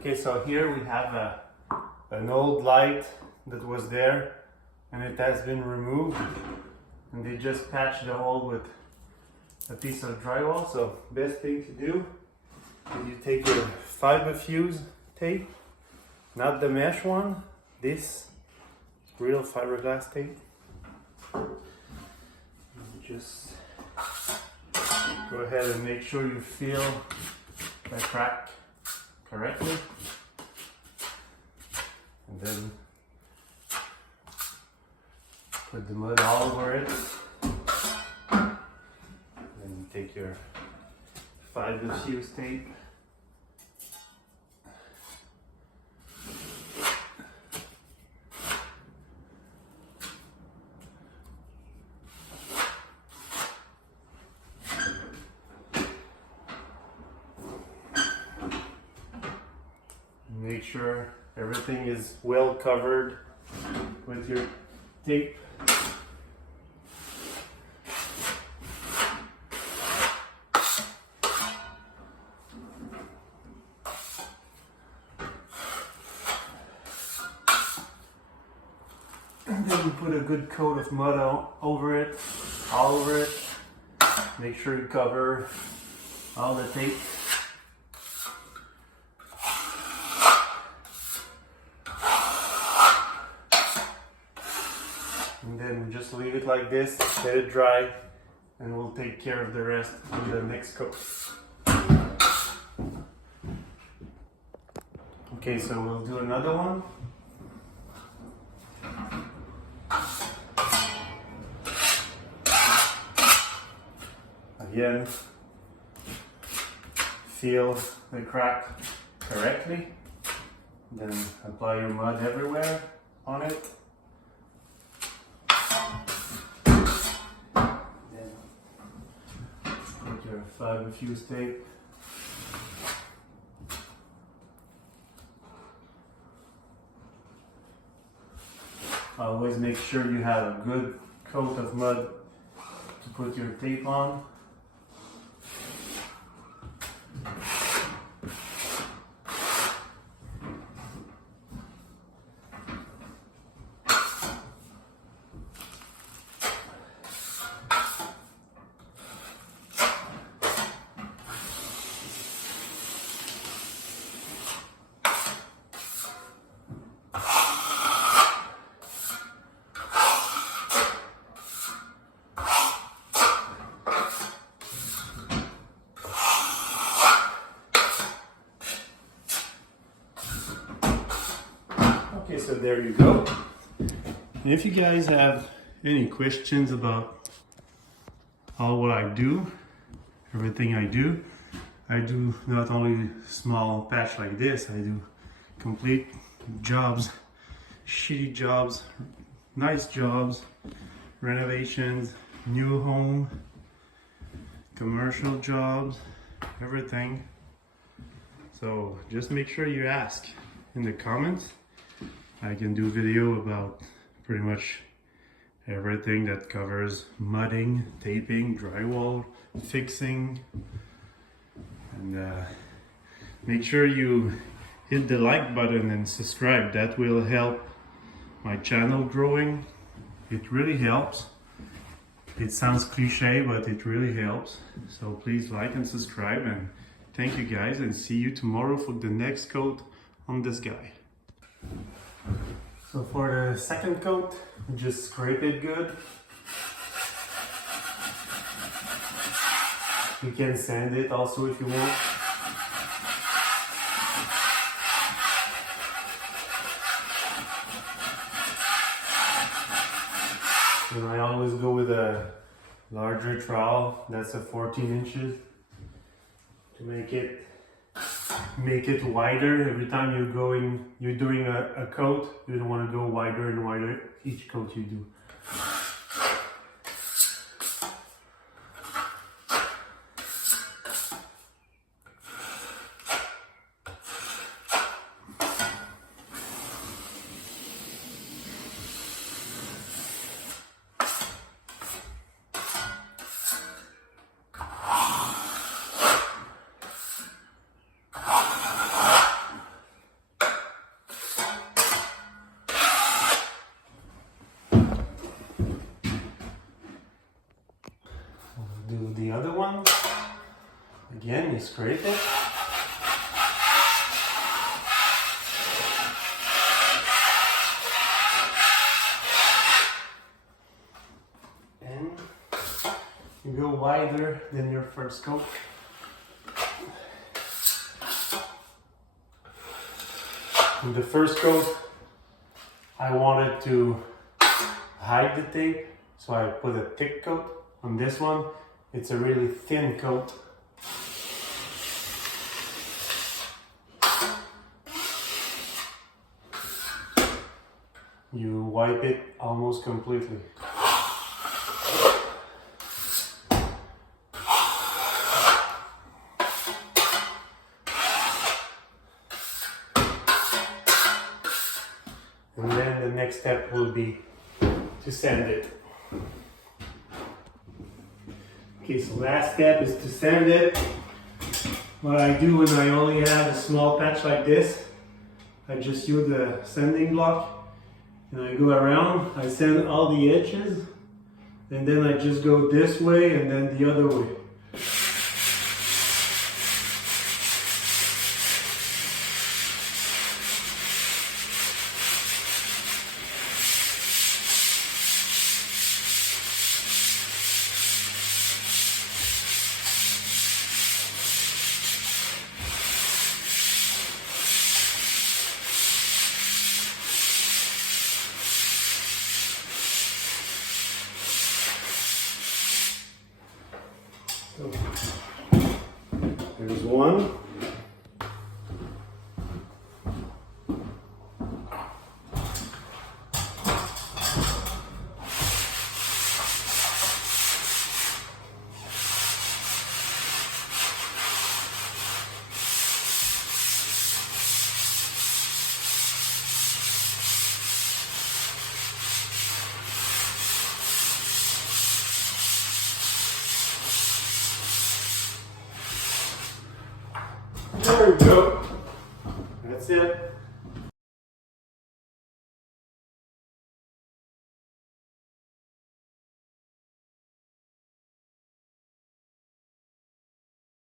Okay, so here we have an old light that was there and it has been removed, and they just patched the hole with a piece of drywall. So best thing to do is you take your fiber fuse tape, not the mesh one, this real fiberglass tape. Just go ahead and make sure you feel the crack correctly, and then put the mud all over it. Then you take your fiber fuse tape, make sure everything is well covered with your tape. And then you put a good coat of mud over it, all over it. Make sure you cover all the tape. And then just leave it like this, let it dry, and we'll take care of the rest on the next coat. Okay, so we'll do another one. Again, feel the crack correctly, then apply your mud everywhere on it. Then put your fiber fuse tape. Always make sure you have a good coat of mud to put your tape on. Okay, so there you go. And if you guys have any questions about all what I do, everything I do not only small patch like this, I do complete jobs, shitty jobs, nice jobs, renovations, new home, commercial jobs, everything. So just make sure you ask in the comments. I can do a video about pretty much everything that covers mudding, taping, drywall, fixing. And make sure you hit the like button and subscribe. That will help my channel growing. It really helps. It sounds cliche, but it really helps. So please like and subscribe, and thank you guys, and see you tomorrow for the next coat on this guy. So for the second coat, just scrape it good. You can sand it also if you want. And I always go with a larger trowel, that's a 14 inches, to make it wider. Every time you're doing a coat, you don't want to go wider and wider each coat you do. and scrape it. And you go wider than your first coat. In the first coat, I wanted to hide the tape, so I put a thick coat. On this one, it's a really thin coat. You wipe it almost completely. And then the next step will be to sand it. Okay, so last step is to sand it. What I do when I only have a small patch like this, I just use the sanding block and I go around, I sand all the edges, and then I just go this way and then the other way. So, there's one. There we go. That's it.